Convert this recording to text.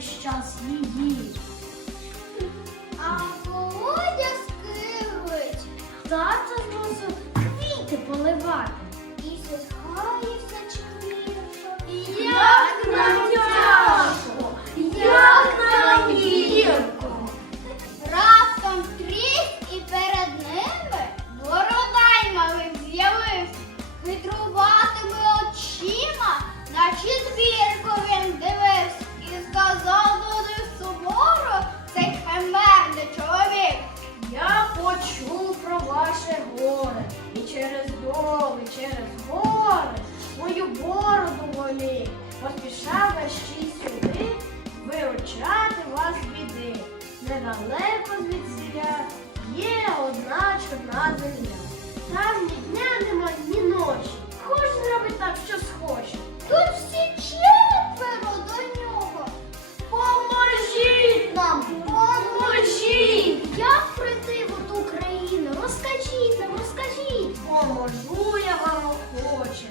весь час її. А Володя скивить. Тато змусив квіти поливати. І сихає ваше і через доли, через гори мою бороду волі. Поспішав ще сюди, виручати вас біди. Недалеко звідсіля є одна чорна земля. Там Допоможіть розкажіть. Поможу я вам охоче.